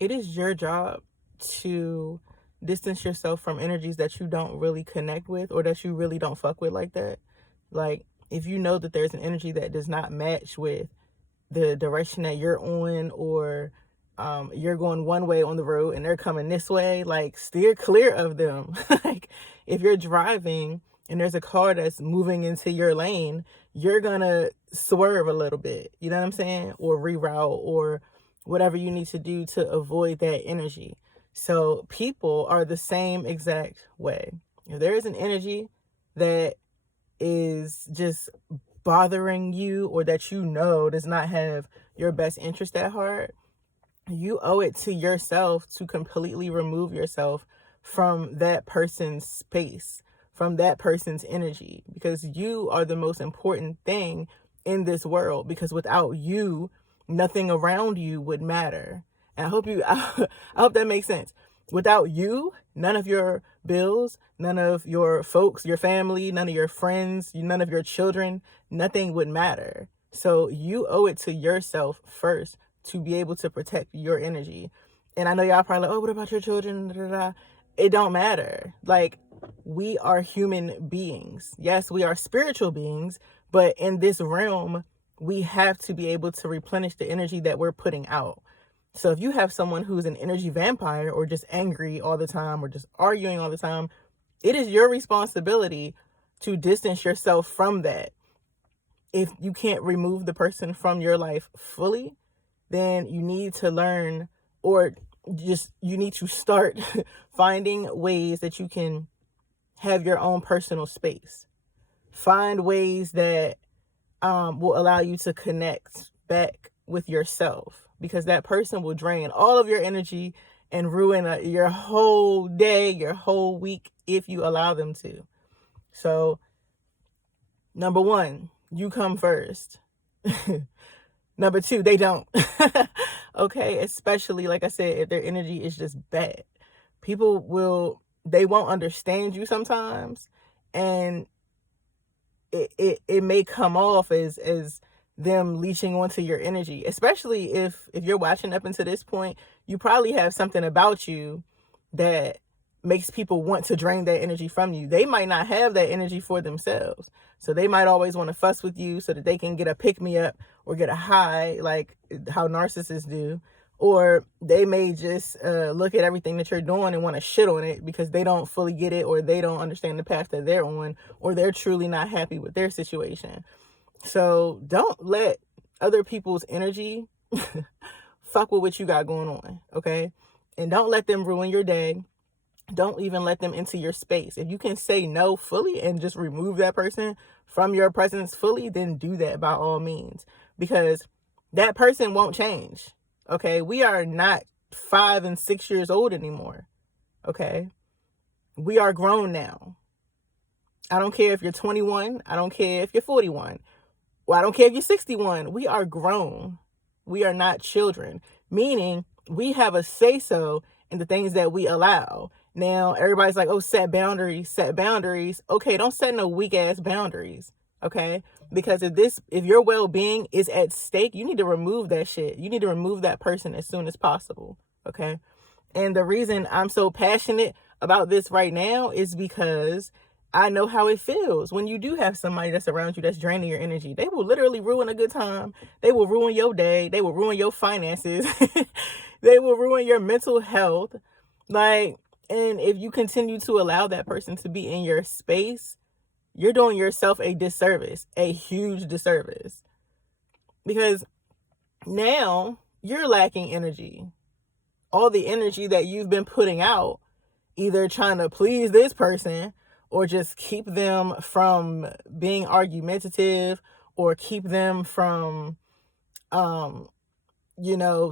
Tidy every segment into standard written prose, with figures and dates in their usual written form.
it is your job to distance yourself from energies that you don't really connect with or that you really don't fuck with like that. Like, if you know that there's an energy that does not match with the direction that you're on, or you're going one way on the road and they're coming this way, like, steer clear of them. Like, if you're driving and there's a car that's moving into your lane, you're gonna swerve a little bit, you know what I'm saying, or reroute, or whatever you need to do to avoid that energy. So people are the same exact way. If there is an energy that is just bothering you, or that you know does not have your best interest at heart, you owe it to yourself to completely remove yourself from that person's space, from that person's energy, because you are the most important thing in this world. Because without you, nothing around you would matter. And I hope that makes sense. Without you, none of your bills, none of your folks, your family, none of your friends, none of your children, nothing would matter. So you owe it to yourself first to be able to protect your energy. And I know y'all probably like, oh, what about your children? Da, da, da. It don't matter. Like, we are human beings. Yes, we are spiritual beings, but in this realm, we have to be able to replenish the energy that we're putting out. So if you have someone who's an energy vampire, or just angry all the time, or just arguing all the time, it is your responsibility to distance yourself from that. If you can't remove the person from your life fully, then you need to learn, or just you need to start finding ways that you can have your own personal space. Find ways that will allow you to connect back with yourself, because that person will drain all of your energy and ruin your whole day, your whole week, if you allow them to. So, number one, you come first. Number two, they don't. Okay, especially, like I said, if their energy is just bad. They won't understand you sometimes, and it may come off as them leeching onto your energy. Especially if you're watching up until this point, you probably have something about you that makes people want to drain that energy from you. They might not have that energy for themselves. So they might always want to fuss with you so that they can get a pick me up or get a high, like how narcissists do. Or they may just look at everything that you're doing and want to shit on it because they don't fully get it, or they don't understand the path that they're on, or they're truly not happy with their situation. So don't let other people's energy fuck with what you got going on, okay? And don't let them ruin your day. Don't even let them into your space. If you can say no fully and just remove that person from your presence fully, then do that by all means, because that person won't change. Okay, we are not 5 and 6 years old anymore. Okay, we are grown now. I don't care if you're 21. I don't care if you're 41. Well, I don't care if you're 61. We are grown. We are not children, meaning we have a say-so in the things that we allow. Now, everybody's like, oh, set boundaries, set boundaries. Okay, don't set no weak-ass boundaries, okay? Because if your well-being is at stake, you need to remove that shit. You need to remove that person as soon as possible, okay? And the reason I'm so passionate about this right now is because I know how it feels when you do have somebody that's around you that's draining your energy. They will literally ruin a good time. They will ruin your day. They will ruin your finances. They will ruin your mental health. Like, and if you continue to allow that person to be in your space, you're doing yourself a disservice, a huge disservice. Because now you're lacking energy. All the energy that you've been putting out, either trying to please this person, or just keep them from being argumentative, or keep them from,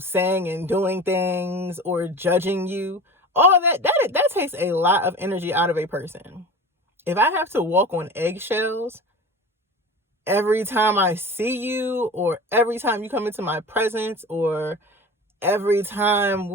saying and doing things, or judging you. All that takes a lot of energy out of a person. If I have to walk on eggshells every time I see you, or every time you come into my presence, or every time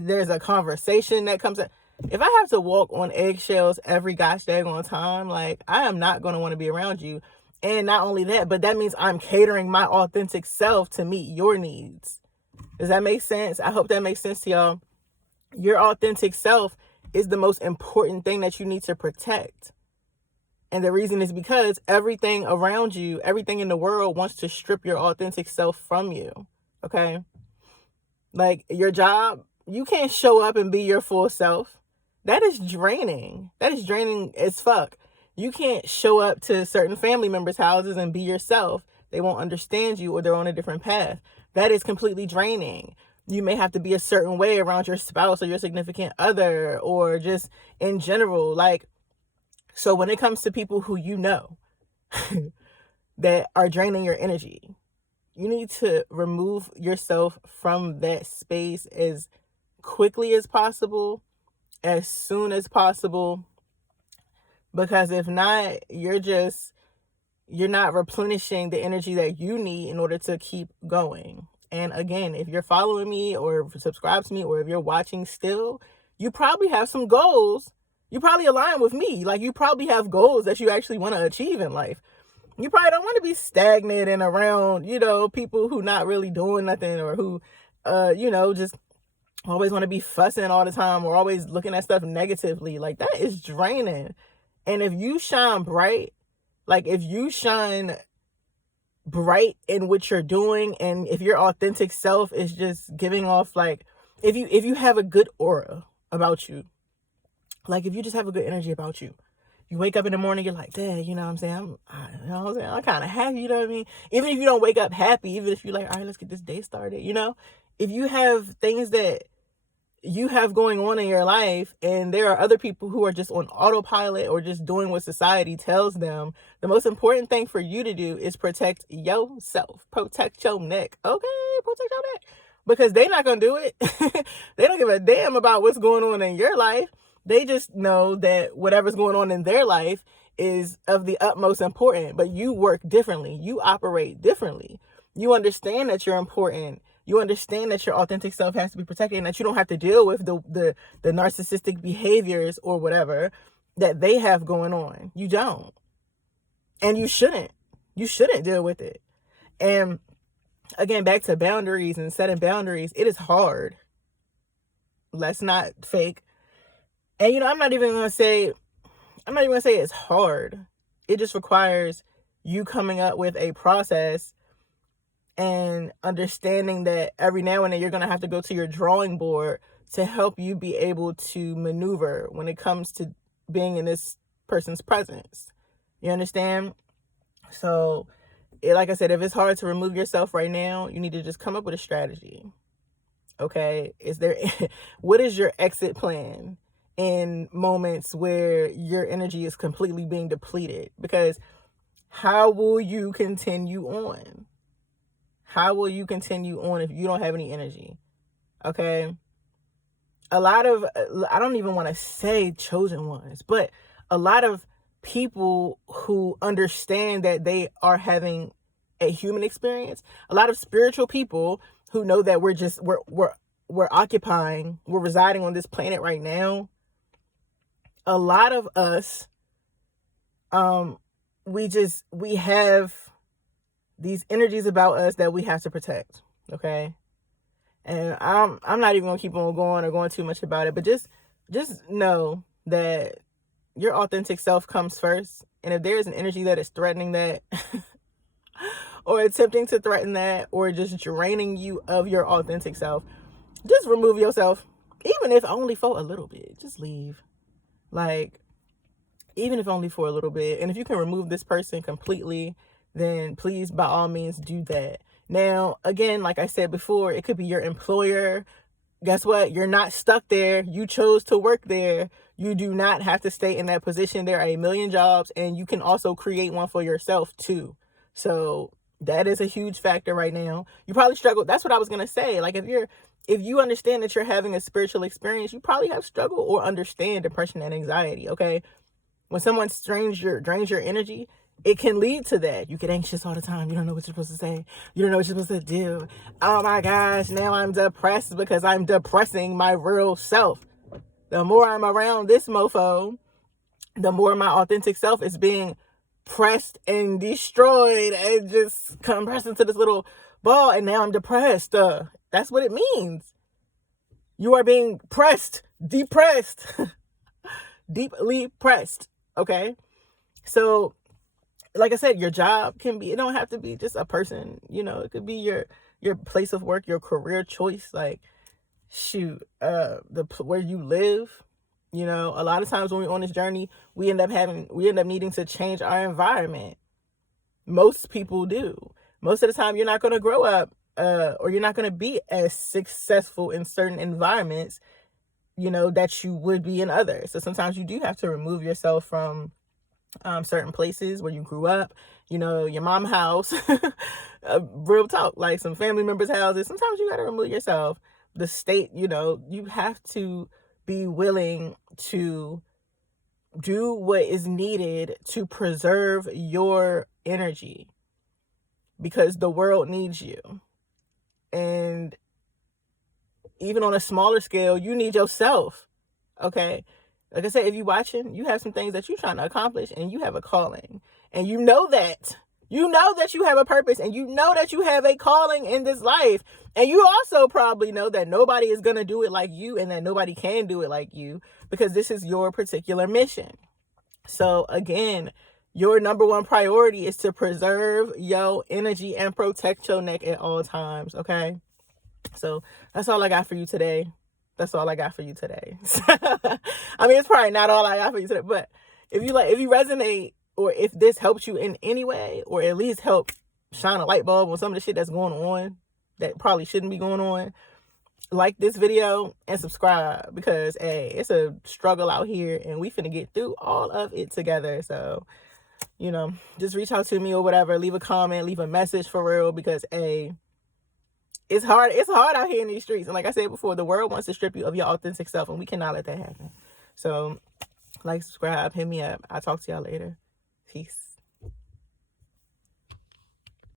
there's a conversation that comes up, if I have to walk on eggshells every gosh daggone time, like, I am not going to want to be around you. And not only that, but that means I'm catering my authentic self to meet your needs. Does that make sense? I hope that makes sense to y'all. Your authentic self is the most important thing that you need to protect. And the reason is because everything around you, everything in the world wants to strip your authentic self from you. Okay? Like your job, you can't show up and be your full self. That is draining. That is draining as fuck. You can't show up to certain family members' houses and be yourself. They won't understand you, or they're on a different path. That is completely draining. You may have to be a certain way around your spouse or your significant other, or just in general. Like, so when it comes to people who you know that are draining your energy, you need to remove yourself from that space as quickly as possible, as soon as possible, because if not, you're not replenishing the energy that you need in order to keep going. And again, if you're following me or subscribe to me, or if you're watching still, you probably have some goals. You probably align with me. Like, you probably have goals that you actually want to achieve in life. You probably don't want to be stagnant and around, people who not really doing nothing, or who, just always want to be fussing all the time, or always looking at stuff negatively. Like, that is draining. And if you shine bright, like if you shine bright in what you're doing, and if your authentic self is just giving off, like, if you have a good aura about you, like if you just have a good energy about you, you wake up in the morning, you're like, dang, you know what I'm saying? I'm kind of happy, you know what I mean? Even if you don't wake up happy, even if you're like, all right, let's get this day started, if you have things that you have going on in your life, and there are other people who are just on autopilot or just doing what society tells them, the most important thing for you to do is protect yourself. Protect your neck. Okay, protect your neck. Because they're not going to do it. They don't give a damn about what's going on in your life. They just know that whatever's going on in their life is of the utmost importance. But you work differently. You operate differently. You understand that you're important. You understand that your authentic self has to be protected, and that you don't have to deal with the narcissistic behaviors or whatever that they have going on. You don't. And you shouldn't. You shouldn't deal with it. And again, back to boundaries and setting boundaries. It is hard. Let's not fake. And I'm not even going to say it's hard. It just requires you coming up with a process and understanding that every now and then you're going to have to go to your drawing board to help you be able to maneuver when it comes to being in this person's presence. You understand? So, like I said, if it's hard to remove yourself right now, you need to just come up with a strategy. Okay? What is your exit plan in moments where your energy is completely being depleted? Because how will you continue on? How will you continue on if you don't have any energy? Okay? I don't even want to say chosen ones, but a lot of people who understand that they are having a human experience, a lot of spiritual people who know that we're occupying, we're residing on this planet right now. A lot of us, we have these energies about us that we have to protect. Okay. And I'm not even gonna keep on going or going too much about it, but just know that your authentic self comes first. And if there's an energy that is threatening that or attempting to threaten that, or just draining you of your authentic self, just remove yourself. Even if only for a little bit, just leave. Like, even if only for a little bit. And if you can remove this person completely, then please, by all means, do that. Now, again, like I said before, it could be your employer. Guess what? You're not stuck there. You chose to work there. You do not have to stay in that position. There are a million jobs, and you can also create one for yourself too. So that is a huge factor right now. You probably struggle. That's what I was going to say. Like, if you understand that you're having a spiritual experience, you probably have struggle or understand depression and anxiety. Okay. When someone drains your energy, it can lead to that. You get anxious all the time. You don't know what you're supposed to say. You don't know what you're supposed to do. Oh my gosh, now I'm depressed because I'm depressing my real self. The more I'm around this mofo, the more my authentic self is being pressed and destroyed and just compressed into this little ball. And now I'm depressed. That's what it means. You are being pressed, depressed, deeply pressed. Okay. So, like I said, your job can be, it don't have to be just a person, it could be your place of work, your career choice. Like, shoot, where you live. A lot of times when we're on this journey, we end up needing to change our environment. Most people do. Most of the time, you're not going to grow up, or you're not going to be as successful in certain environments, that you would be in others. So sometimes you do have to remove yourself from certain places where you grew up, your mom's house, real talk, like some family members' houses. Sometimes you got to remove yourself. The state, you have to be willing to do what is needed to preserve your energy, because the world needs you. And even on a smaller scale, you need yourself. Okay. Like I said, if you're watching, you have some things that you're trying to accomplish, and you have a calling, and you know that you have a purpose, and you know that you have a calling in this life. And you also probably know that nobody is going to do it like you, and that nobody can do it like you, because this is your particular mission. So again, your number one priority is to preserve your energy and protect your neck at all times. Okay. So that's all I got for you today. I mean, it's probably not all I got for you today, but if you resonate, or if this helps you in any way, or at least help shine a light bulb on some of the shit that's going on that probably shouldn't be going on, like this video and subscribe, because hey, it's a struggle out here, and we finna get through all of it together. So, just reach out to me or whatever, leave a comment, leave a message for real, because hey, it's hard out here in these streets. And like I said before, the world wants to strip you of your authentic self, and we cannot let that happen. So, like, subscribe, hit me up. I'll talk to y'all later. Peace.